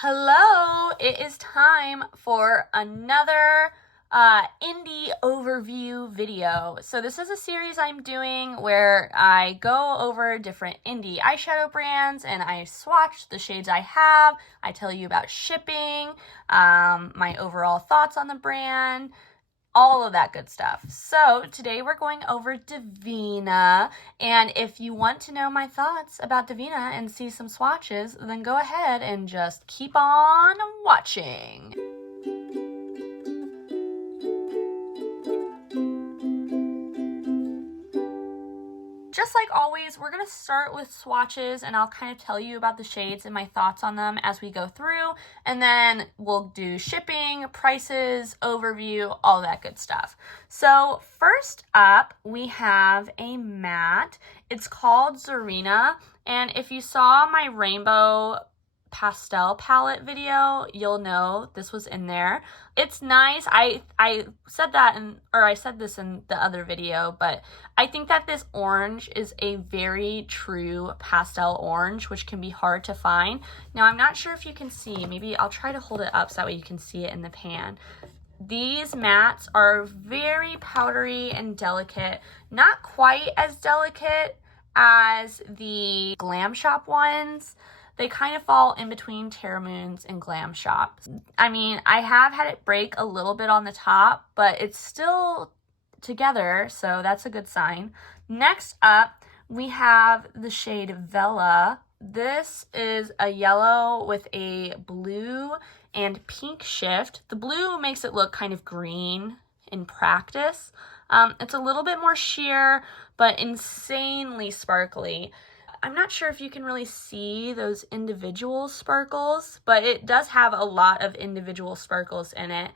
Hello, it is time for another indie overview video. So this is a series I'm doing where I go over different indie eyeshadow brands and I swatch the shades I have. I tell you about shipping, my overall thoughts on the brand, all of that good stuff. So today we're going over Devinah, and if you want to know my thoughts about Devinah and see some swatches, then go ahead and just keep on watching. Just like always, we're going to start with swatches and I'll kind of tell you about the shades and my thoughts on them as we go through, and then we'll do shipping, prices, overview, all that good stuff. So first up, we have a matte. It's called Zarina, and if you saw my rainbow pastel palette video, you'll know this was in there. It's nice. I said this in the other video, but I think that this orange is a very true pastel orange, which can be hard to find. Now, I'm not sure if you can see. Maybe I'll try to hold it up so that way you can see it in the pan. These mattes are very powdery and delicate. Not quite as delicate as the Glam Shop ones. They kind of fall in between Terra Moons and Glam Shop. I mean, I have had it break a little bit on the top, but it's still together, so that's a good sign. Next up, we have the shade Vela. This is a yellow with a blue and pink shift. The blue makes it look kind of green in practice. It's a little bit more sheer, but insanely sparkly. I'm not sure if you can really see those individual sparkles, but it does have a lot of individual sparkles in it.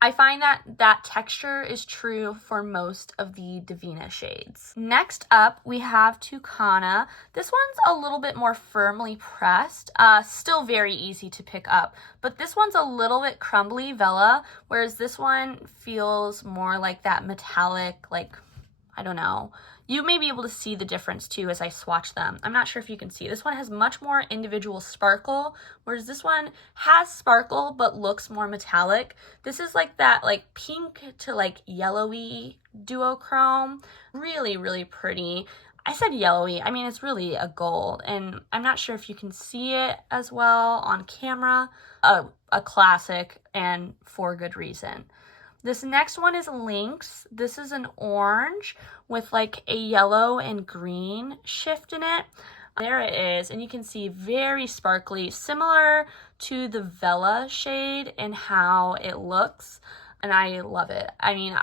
I find that that texture is true for most of the Devinah shades. Next up, we have Tucana. This one's a little bit more firmly pressed, still very easy to pick up, but this one's a little bit crumbly Vela, whereas this one feels more like that metallic, like, I don't know. You may be able to see the difference too as I swatch them. I'm not sure if you can see. This one has much more individual sparkle, whereas this one has sparkle but looks more metallic. This is like that like pink to like yellowy duochrome. Really, really pretty. I said yellowy. I mean, it's really a gold, and I'm not sure if you can see it as well on camera. A classic, and for good reason. This next one is Lynx. This is an orange with like a yellow and green shift in it. There it is, and you can see very sparkly, similar to the Vela shade and how it looks, and I love it. I mean,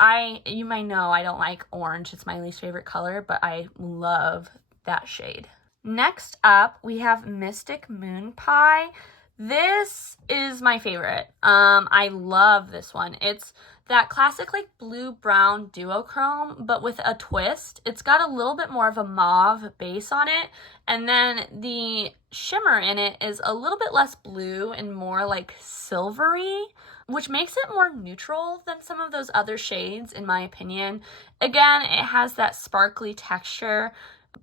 you might know I don't like orange. It's my least favorite color, but I love that shade. Next up, we have Mystic Moon Pie. This is my favorite. I love this one. It's that classic like blue-brown duochrome, but with a twist. It's got a little bit more of a mauve base on it, and then the shimmer in it is a little bit less blue and more like silvery, which makes it more neutral than some of those other shades, in my opinion. Again, it has that sparkly texture,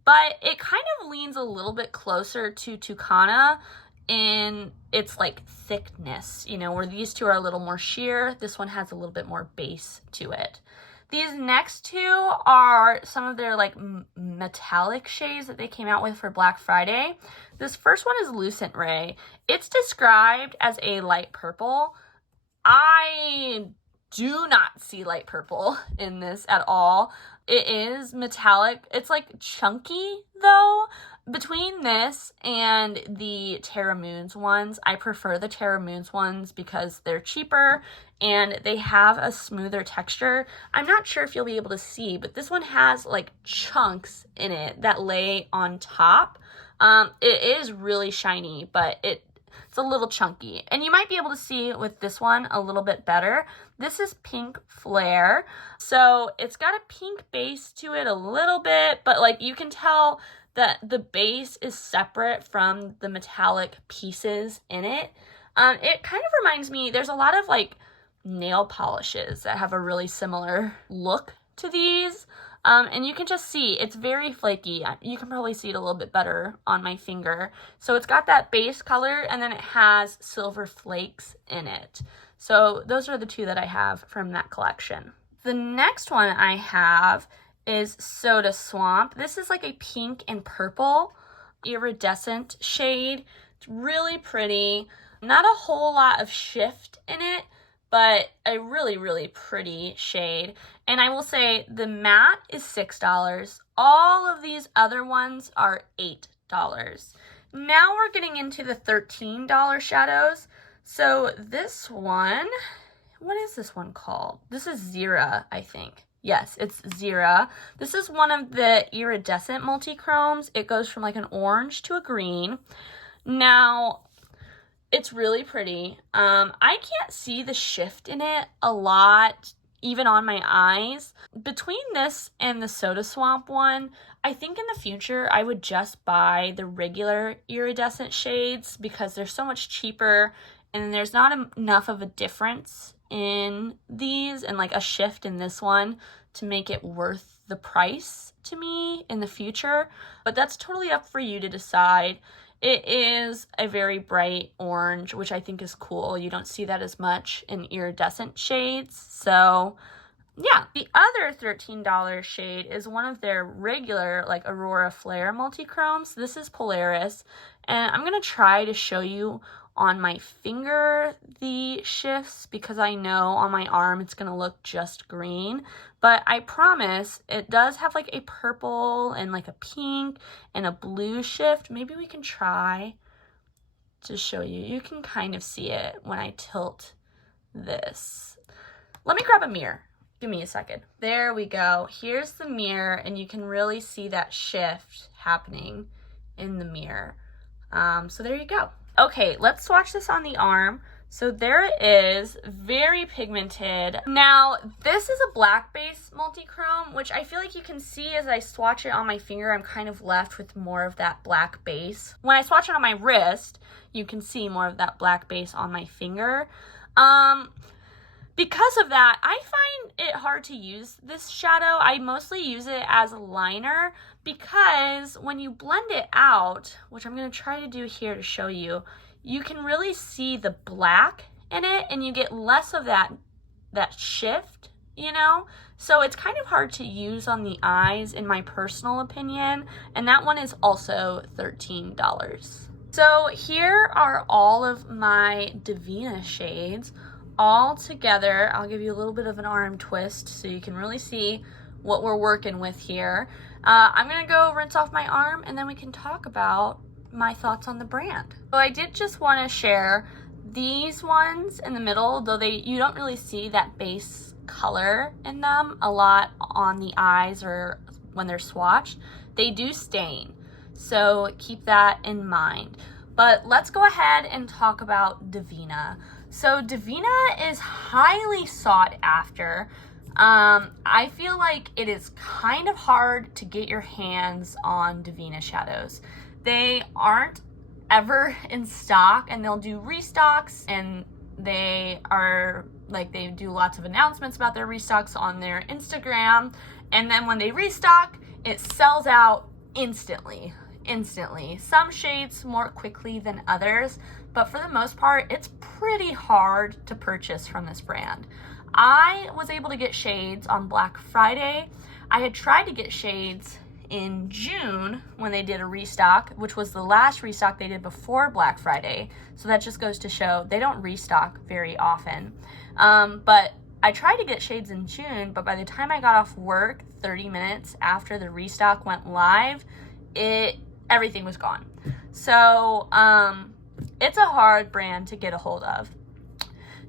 but it kind of leans a little bit closer to Tucana in its like thickness, you know, where these two are a little more sheer. This one has a little bit more base to it. These next two are some of their like metallic shades that they came out with for Black Friday. This first one is Lucent Ray. It's described as a light purple. I do not see light purple in this at all. It is metallic. It's like chunky though. Between this and the Terra Moons ones, I prefer the Terra Moons ones because they're cheaper and they have a smoother texture. I'm not sure if you'll be able to see, but this one has like chunks in it that lay on top. It is really shiny, but it's a little chunky. And you might be able to see with this one a little bit better. This is Pink Flare. So it's got a pink base to it a little bit, but like you can tell that the base is separate from the metallic pieces in it. It kind of reminds me, there's a lot of like nail polishes that have a really similar look to these. And you can just see it's very flaky. You can probably see it a little bit better on my finger. So it's got that base color, and then it has silver flakes in it. So those are the two that I have from that collection. The next one I have is Soda Swamp. This is like a pink and purple iridescent shade. It's really pretty. Not a whole lot of shift in it, but a really, really pretty shade. And I will say the matte is $6. All of these other ones are $8. Now we're getting into the $13 shadows. So this one, what is this one called? This is Zira, I think. Yes, it's Zira. This is one of the iridescent multi-chromes. It goes from like an orange to a green. Now, it's really pretty. I can't see the shift in it a lot, even on my eyes. Between this and the Soda Swamp one, I think in the future I would just buy the regular iridescent shades because they're so much cheaper and there's not enough of a difference in these and like a shift in this one to make it worth the price to me in the future. But that's totally up for you to decide. It is a very bright orange, which I think is cool. You don't see that as much in iridescent shades. So yeah, the other $13 shade is one of their regular like Aurora Flare multi-chromes. This is Polaris, and I'm going to try to show you on my finger the shifts because I know on my arm it's going to look just green, but I promise it does have like a purple and like a pink and a blue shift. Maybe we can try to show you. You can kind of see it when I tilt this. Let me grab a mirror. Give me a second. There we go. Here's the mirror, and you can really see that shift happening in the mirror. So there you go. Okay, let's swatch this on the arm. So there it is, very pigmented. Now, this is a black base multi-chrome, which I feel like you can see as I swatch it on my finger, I'm kind of left with more of that black base. When I swatch it on my wrist, you can see more of that black base on my finger. Because of that, I find it hard to use this shadow. I mostly use it as a liner because when you blend it out, which I'm going to try to do here to show you, you can really see the black in it and you get less of that shift, you know? So it's kind of hard to use on the eyes in my personal opinion, and that one is also $13. So here are all of my Devinah shades. All together. I'll give you a little bit of an arm twist so you can really see what we're working with here. I'm gonna go rinse off my arm and then we can talk about my thoughts on the brand. So I did just want to share these ones in the middle, though you don't really see that base color in them a lot on the eyes or when they're swatched. They do stain, so keep that in mind. But let's go ahead and talk about Devinah. So Devinah is highly sought after. I feel like it is kind of hard to get your hands on Devinah shadows. They aren't ever in stock, and they'll do restocks, and they do lots of announcements about their restocks on their Instagram, and then when they restock, it sells out instantly. Some shades more quickly than others, but for the most part, it's pretty hard to purchase from this brand. I was able to get shades on Black Friday. I had tried to get shades in June when they did a restock, which was the last restock they did before Black Friday. So that just goes to show they don't restock very often. But I tried to get shades in June, but by the time I got off work, 30 minutes after the restock went live, everything was gone. So it's a hard brand to get a hold of.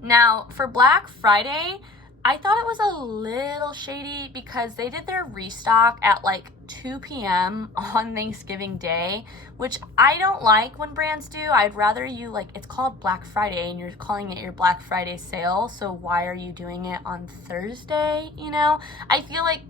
Now, for Black Friday, I thought it was a little shady because they did their restock at like 2 p.m. on Thanksgiving Day, which I don't like when brands do. I'd rather it's called Black Friday and you're calling it your Black Friday sale, so why are you doing it on Thursday, you know? I feel like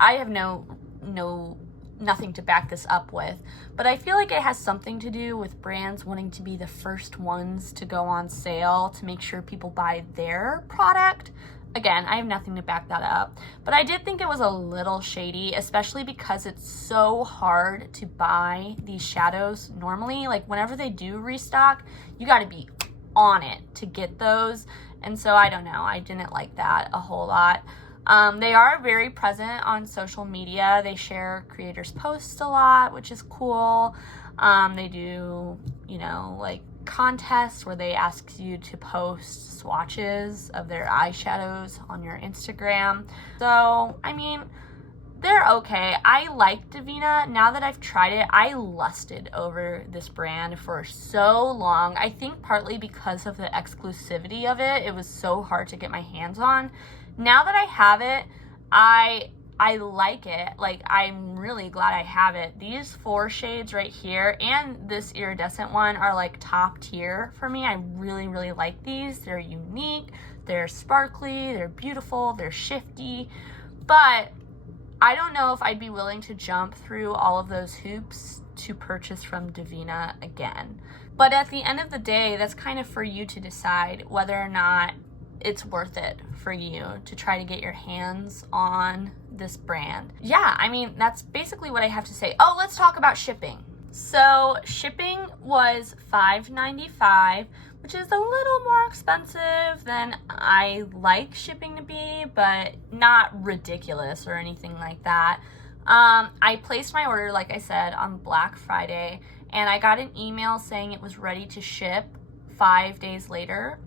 I have nothing to back this up with, but I feel like it has something to do with brands wanting to be the first ones to go on sale to make sure people buy their product. Again, I have nothing to back that up, but I did think it was a little shady, especially because it's so hard to buy these shadows normally. Like whenever they do restock, you got to be on it to get those. And so I don't know, I didn't like that a whole lot. They are very present on social media. They share creators' posts a lot, which is cool. They do, you know, like contests where they ask you to post swatches of their eyeshadows on your Instagram. So, I mean, they're okay. I like Devinah. Now that I've tried it, I lusted over this brand for so long. I think partly because of the exclusivity of it. It was so hard to get my hands on. Now that I have it, I like it. Like, I'm really glad I have it. These 4 shades right here and this iridescent one are like top tier for me. I really, really like these. They're unique, they're sparkly, they're beautiful, they're shifty. But I don't know if I'd be willing to jump through all of those hoops to purchase from Devinah again. But at the end of the day, that's kind of for you to decide whether or not it's worth it for you to try to get your hands on this brand. Yeah, I mean, that's basically what I have to say. Oh, let's talk about shipping. So shipping was $5.95, which is a little more expensive than I like shipping to be, but not ridiculous or anything like that. I placed my order, like I said, on Black Friday, and I got an email saying it was ready to ship 5 days later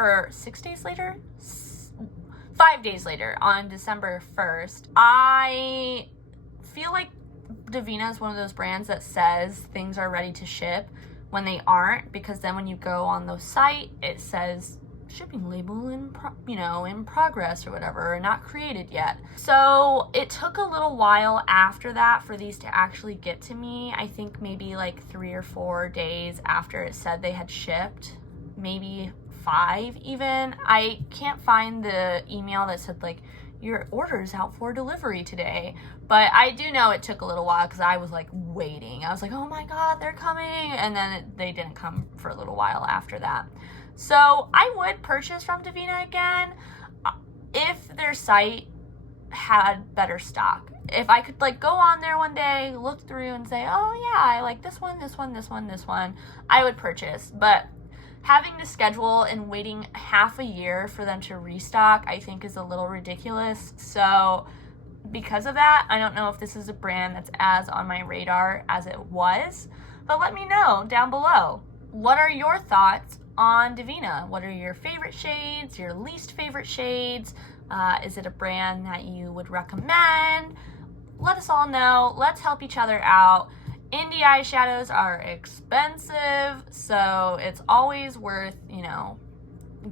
or 6 days later? 5 days later on December 1st. I feel like Devinah is one of those brands that says things are ready to ship when they aren't, because then when you go on the site, it says shipping label in progress or whatever, or not created yet. So it took a little while after that for these to actually get to me. I think maybe like 3 or 4 days after it said they had shipped, maybe 5 even. I can't find the email that said like your order is out for delivery today, but I do know it took a little while because I was like waiting. I was like, oh my god, they're coming, and then they didn't come for a little while after that. So I would purchase from Devinah again if their site had better stock. If I could like go on there one day, look through and say, oh yeah, I like this one, this one, this one, this one, I would purchase. But having to schedule and waiting half a year for them to restock, I think is a little ridiculous. So because of that, I don't know if this is a brand that's as on my radar as it was, but let me know down below. What are your thoughts on Devinah? What are your favorite shades, your least favorite shades? Is it a brand that you would recommend? Let us all know. Let's help each other out. Indie eyeshadows are expensive, so it's always worth,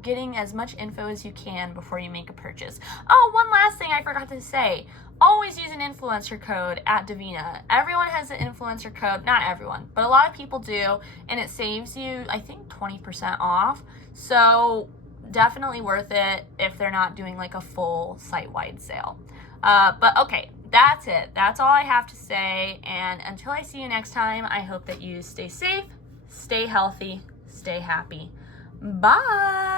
getting as much info as you can before you make a purchase. Oh, one last thing I forgot to say. Always use an influencer code at Devinah. Everyone has an influencer code. Not everyone, but a lot of people do, and it saves you, I think, 20% off. So definitely worth it if they're not doing like a full site-wide sale. But okay, that's it. That's all I have to say. And until I see you next time, I hope that you stay safe, stay healthy, stay happy. Bye.